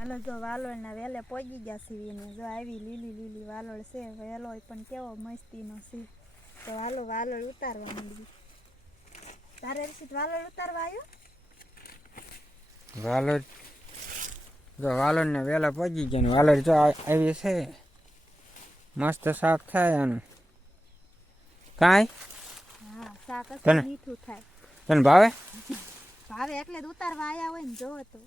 હાલો જો વાલોળના વેલે પોગી ગયા છીએ ને જો આવી લીલી લીલી વાલોળ છે વેલો પણ કેવો મસ્તીનો છે. તો હાલો વાલોળ ઉતારવા માંડી તારે રસીદ વાલોળ ઉતારવા આવ્યો? વાલોર જો વાલોર ને વેલા પહોંચી ગયા ને વાલોર જો આવી છે. મસ્ત શાક થાય આનું. કાંઈ? હા શાક? મીઠું થાય. તને ભાવે? ભાવે એટલે જ ઉતારવા આવ્યા હોય ને જોવો તો.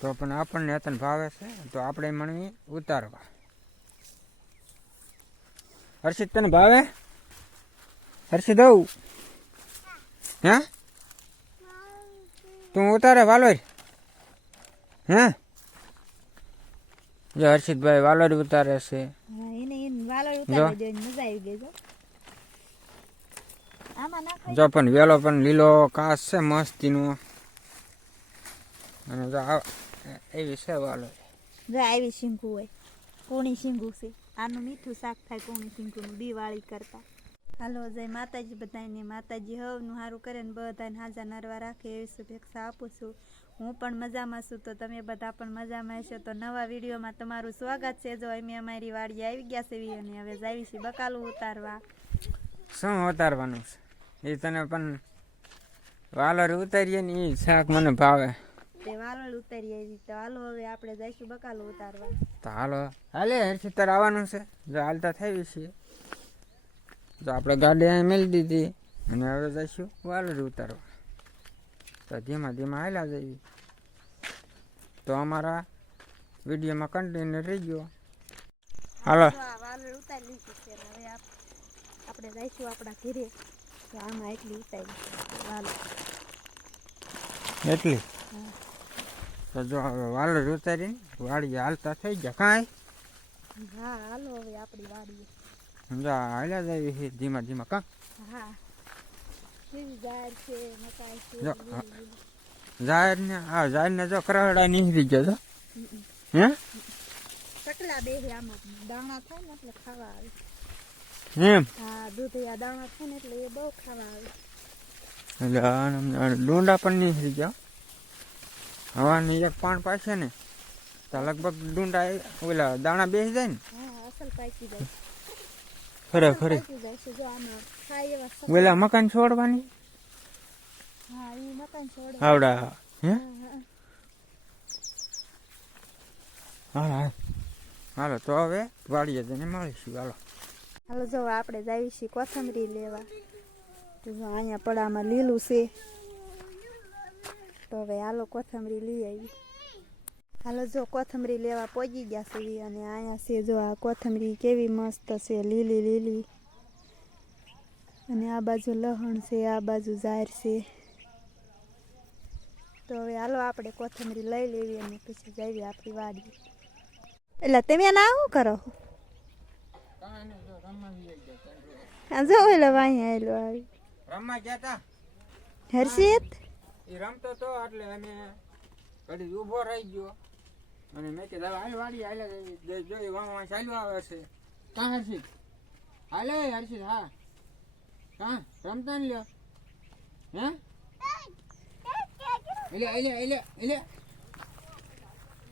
તો પણ આપણને તને ભાવે છે તો આપણે મણવી ઉતારવા. હર્ષિત તને ભાવે? હર્ષિત દઉં હે? તું ઉતારે વાલોર? હે? જો હર્ષિતભાઈ વાલોર ઉતારે છે. જો. આવી પણ વેલો પણ લીલો કાસ છે મસ્તીનો. અને એવી છે વાલોર જો આવી શીંગું હોય કોણી શીંગું છે. આનું મીઠું શાક થાય કોણી શીંગુનું દિવાળી કરતા. હાલો જય માતાજી બધાને માતાજી હવનું સારું કરે ને બધાને હાજા નરવા રાખે એવી શુભેચ્છા આપું છું. હું પણ મજામાં છું તો તમે બધા પણ મજામાં હશો. તો નવા વિડીયોમાં તમારું સ્વાગત છે. જો અમે અમારી વાડી આવી ગયા છે અને હવે જાવી છીએ બકાલું ઉતારવા. શું ઉતારવાનું છે? એ તને પણ વાલોર ઉતારીએ ને એ શાક મને ભાવે. તે વાલોળ ઉતારી આવી તો હાલો હવે આપણે જઈશું બકાલું ઉતારવા. તો હાલો હાલે તાર આવવાનું છે. જો હાલતા થઈ છે જો આપણે ગાડી અહીં દીધી અને હવે જઈશું વાલોર ઉતારવા. તો ધીમા ધીમા હાલ્યા જઈએ. તો અમારા વિડીયોમાં કન્ટિન્યુ રહી ગયો હાલો વાલોળ ઉતારી લીધી છે હવે આપણે જઈશું આપણા ઘરે. તો આમાં એટલી ઉતારી વાલો એટલી? તો જો હવે વાલોર ઉતારીને વાડી હાલતા થઈ ગયા. કાંઈ? હા હાલો હવે આપણી વાડી સમજા હાલ્યા જાય છે ધીમા ધીમા. કાં? હા. છે છે. જાહેર ને હા. જાહેર ને જો કરાવડા નીકળી ગયો તો હમ. હે? ચકલા બે આમાં. દાણા થાય ને એટલે ખાવા આવે. એમ? હા દૂધિયા દાણા થાય ને એટલે એ બહુ ખાવા આવે. એટલે ડુંડા પણ નીકળી ગયા. હવાની એક પાન પાસે ને તો લગભગ ડુંડા ઓલા દાણા બેસી જાય ને. ખરે ખરે. ઓલા મકાન છોડવાની? આવડા હે. હાલો હાલ. તો હવે વાળીએ જઈને મળીશું હાલો. હાલો જો આપણે જાવી છીએ કોથમરી લેવા. અહીંયા પડામાં લીલું છે. તો હવે હાલો કોથમરી લઈ આવી. હાલો જો કોથમરી લેવા પહોંચી ગયા છે અને અહીંયા છે જો આ કોથમરી કેવી મસ્ત છે લીલી લીલી. અને આ બાજુ લહણ છે આ બાજુ ઝાર છે. તો હવે હાલો આપણે કોથમરી લઈ લેવી અને પછી જઈએ આપણી વાડી એટલે તમે ના શું કરો જો એટલે વાંહી આવેલો આવી. હર્ષિત? એ રમતો તો એટલે અમે ઘડી ઊભો રહી ગયો. અને મેં કીધું હાલ વાડી હાલે જોઈ વાં વાં ચાલ્યું આવે છે. કાં હર્ષિત? હાલે હર્ષિત હા. કાં? રમતા ને લ્યો. હે? એટલે એટલે એટલે એટલે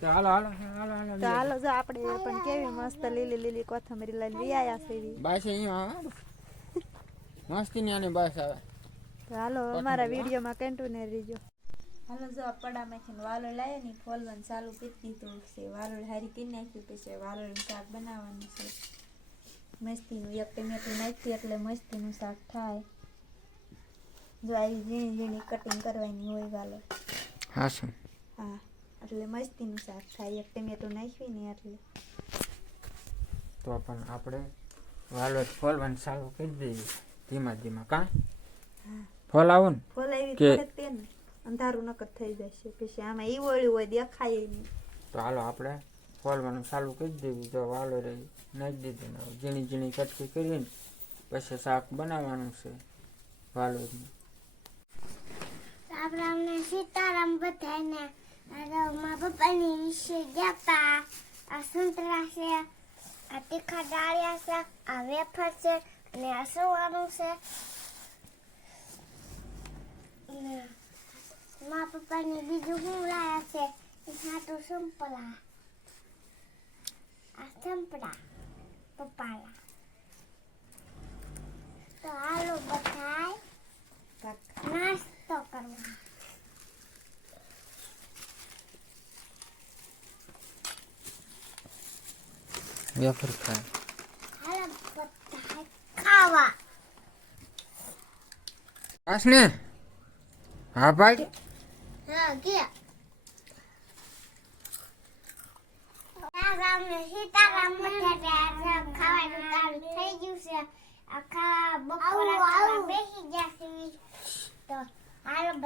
ચાલો હાલો હાલો હાલો હાલો જો આપણે પણ કેવી મસ્ત લીલી લીલી કોથમરી લઈને વિયાયા છે બાસ અહીંયા આવે. મસ્તી ની આની બાસ આવે. તો હાલો અમારા વિડીયોમાં કન્ટિન્યુ રીજો હાલો જો પડામાંથી વાલો લાવ્યા ને ફોલવાનું ચાલુ કરી દીધું છે. વાલોળ હારી કરી નાખ્યું પછી વાલોળનું શાક બનાવવાનું છે. મસ્તીનું એક ટમેટું નાખ્યું એટલે મસ્તીનું શાક થાય. જો આવી ઝીણી ઝીણી કટિંગ કરવાની હોય વાલો હા સર. હા એટલે મસ્તીનું શાક થાય. એક ટમેટું નાખ્યું ને એટલે. તો પણ આપણે વાલો ફોલવાનું ચાલુ કરી દઈએ ધીમા ધીમા કાં? હા. ફોલાવો ને? ફોલાવી કે- તેને અંધારું નકર થઈ જશે. પછી આમાં ઈવોળ્યું હોય દેખાય નહીં. તો હાલો આપણે ફોલવાનું ચાલુ કરી દેવું જો વાલો રહી નાખી દીધું ને. ઝીણી ઝીણી કટકી કરીને પછી શાક બનાવવાનું છે વાલોનું. રામ રામ ને સીતારામ બધાને અરે મારા પપ્પાની વિશે ગયા તા આ સંતરા છે આ તીખા ડાળિયા છે આ વેફર છે અને આ સવાનું છે. ને મારા પપ્પાની બીજું શું લાયા છે હા તો સંપલા આ સંપડા પપ્પાલા તો હાલો બધાય નાસ્તો કરવા વેફર ખાય હાલો બધાય ખાવા પાસ ને હા ભાઈ?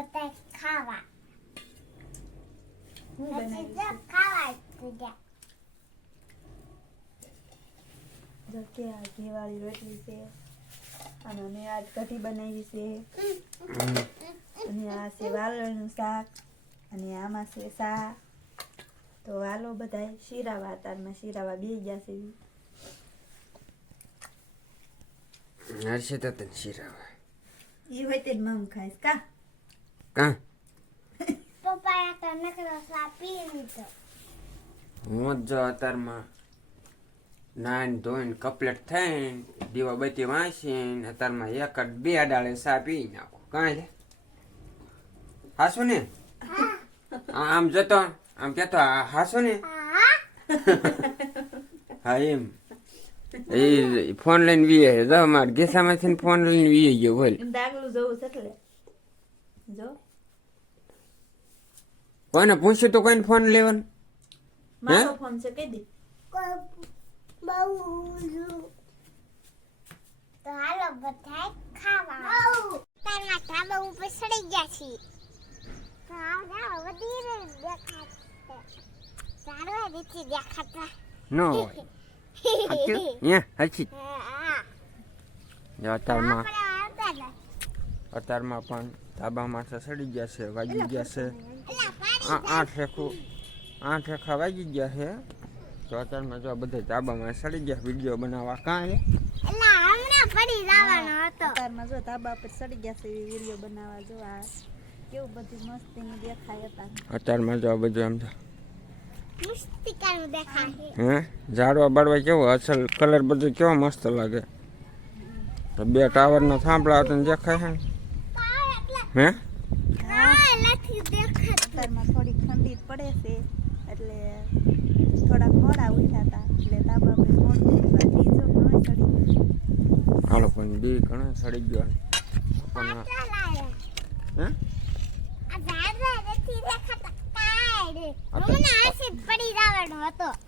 ખાવા ખાવા. હું પછી બનાવી જો ખાવા પૂજા જો કે આ ઘીવાળી રોટલી છે. અને મેં આજ કઢી બનાવી છે. અને આ છે શાક અને આમાં છે સા તો હાલો બધા શીરાવા તારમાં શીરાવા બે ગયા છે. હર્ષિત તને શીરાવા. એ હોય તે મમ ખાઈશ કા? કા? પપ્પાએ તને નકરો આપી લીધો હું જ અત્યારમાં નાન ધોઈને કપલેટ થઈને દીવા બતી વાંચીને અત્યારમાં એક જ બે ડાળે સા પી નાખું. કાંઈ લે? હાસુ ને? આમ જતો આમ કેતો આ હાસુ ને? હા. એમ. એ ફોન લઈને વીએ જો મારે ગેસામાંથી ફોન લઈને વીએ ગયો બોલ. એમ દાગલું જવું છે એટલે. જો. કોઈને પૂછ્યું તો કોઈને ફોન લેવાનો? મારો ફોન છે કહી દે. બહુ તો હાલો બધા ખાવા. તારના ધાબા ઉપર ચડી ગયા છીએ. સાચું યા હરછી હા જો અત્યારમાં અત્યારમાં પણ ધાબામાં તો સડી ગયા છે વાગી ગયા છે આ- આઠ રેખું આઠ રેખા વાગી ગયા છે તો અત્યારમાં જો બધા ધાબામાં સડી ગયા વીડિયો બનાવવા કાં લે હમણાં પડી જવાનો હતો અત્યારમાં જો ધાબા પર સડી ગયા છે વીડિયો બનાવવા જો આ કેવું બધું મસ્તીનું દેખાય હતા? અત્યારમાં જો બધું આમ દેખાય. હે? ઝાડવા બાળવા કેવો? અસલ કલર બધું કેવો મસ્ત લાગે. તો બે ટાવરના થાંભલા તને દેખાય છે હે? હા થોડી ઠંડી જ પડે છે એટલે થોડાક મોડા ઉઠ્યા હતા એટલે ધાબા પર હાલો પણ બી ઘણા સડી ગયો. પણ. હે?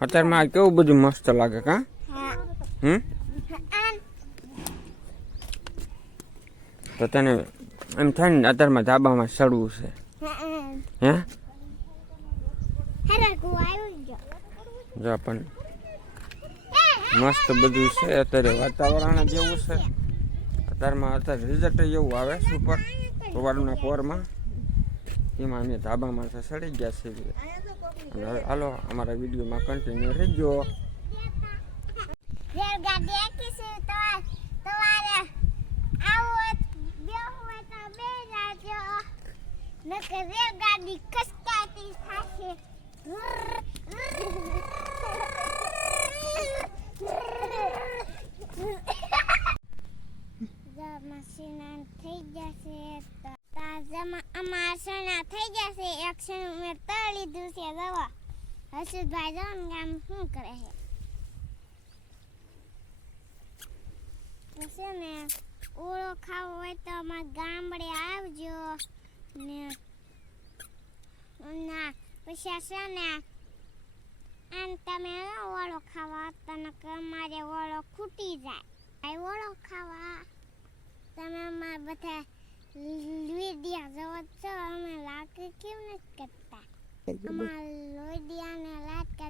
અત્યારમાં કેવું બધું મસ્ત લાગે કા? હમ? તો તને એમ થાય ને અત્યારમાં ધાબામાં સડવું છે. હે? જો પણ મસ્ત બધું છે અત્યારે વાતાવરણ જેવું છે. અત્યારમાં અત્યારે રિઝલ્ટ એવું આવે સુપર સવારના પોરમાં. એમાં અમે ધાબામાં તો સડી ગયા છીએ. હવે હાલો અમારા વિડીયોમાં કન્ટિન્યુ રહેજો. રેલગાડી આખીશું તમારે તમારે આવું હોય બેહવું હોય તો બે જાજો નકર રેલગાડી ખસકાતી થશે મશીન થઈ જશે તો તાજામાં અમારા સણા થઈ જશે એક સણ મેં તળ લીધું છે દવા હર્ષદભાઈ જો ને આમ શું કરે છે છે ને ઓળો ખાવો હોય તો અમારા ગામડે આવજો ને ના પછી છે ને આમ તમે ઓળો ખાવા તને અમારે ઓળો ખૂટી જાય ઓળો ખાવા તમે અમારા બધા વિડિયા જોવો છો અમે લાકડી કેમ નથી કરતા અમારા લોડિયાને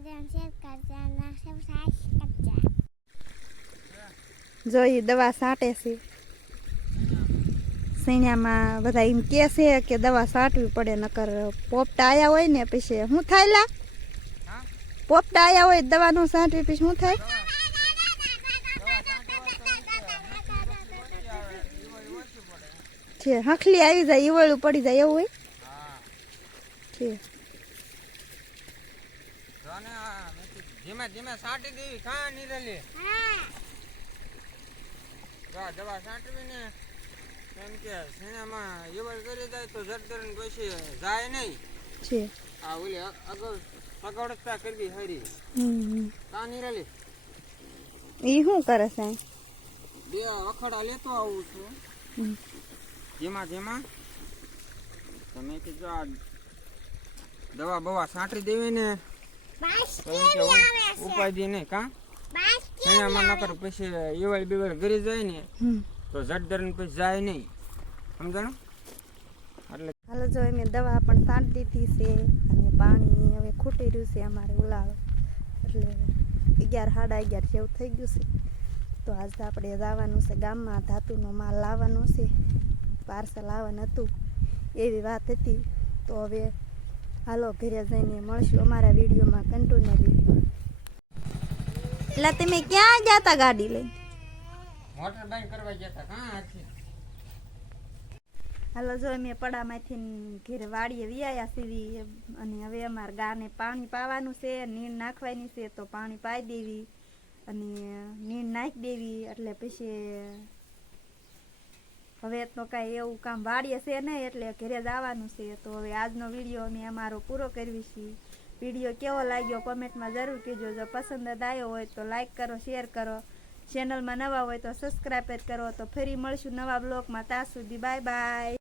લાઈક કરજો અને શેર કરજો અને સબસ્ક્રાઇબ કરજો જો દવા છાંટે છે. સૈન્યામાં બધા એમ કે છે કે દવા સાટવી પડે, નકર પોપટા આયા હોય ને પછી શું થાયલા પોપટા આયા હોય દવા નું સાટવી પછી શું થાય? છે, હખલી આવી જાય, ઈવળું પડી જાય એવું હોય? છે આને આ નથી. ધીમે ધીમે સાંટી દેવી કા નીરલી હા જો આ દવા સાંટવી ને કેમ કે સિનેમા યુવર કરી જાય તો જડતર પછી જાય નહીં. છે. આ ઓલી અગર અગવડતા કરવી હરી. કા નીરલી ઈ શું કરે છે? બે વખડા લેતો આવું છું. ધીમા ધીમા તમે કીધું આ દવા બવા સાંટી દેવી ને ઉપાધિ નહીં કા? બાસ સિનેમા ન કર પછી ઈવળ બીવળ ગરી જાય ને તો જડદર પછી જાય નહીં. સમજાણું? એટલે હાલો જો અમે દવા પણ દીધી છે અને પાણી હવે ખૂટી રહ્યું છે અમારે ઉલાળો. એટલે અગિયાર સાડા અગિયાર જેવું થઈ ગયું છે. તો આજે આપણે જવાનું છે ગામમાં ધાતુનો માલ લાવવાનો છે. પાર્સલ આવવાનું હતું એવી વાત હતી. તો હવે હાલો ઘરે જઈને મળશું અમારા વિડીયોમાં કન્ટિન્યુ એટલે તમે ક્યાં જતા ગાડી લઈને? મોટર બંધ કરવા કાં હાથી હાલો જો અમે પડામાંથી ઘેર વાડીએ વ્યાયા સીવી અને હવે અમારા ગાને પાણી પાવાનું છે નીણ નાખવાની છે તો પાણી પાઈ દેવી અને નીણ નાખી દેવી એટલે પછી હવે તો કાંઈ એવું કામ વાડીએ છે નહીં, એટલે ઘરે જવાનું છે. તો હવે આજનો વીડિયો અમે અમારો પૂરો કરવી છીએ વીડિયો કેવો લાગ્યો કોમેન્ટમાં જરૂર કહેજો. જો પસંદ આવ્યો હોય તો લાઈક કરો, શેર કરો. ચેનલમાં નવા હોય તો સબસ્ક્રાઈબ કરો. તો ફરી મળશું નવા બ્લોગમાં. ત્યાં સુધી બાય બાય.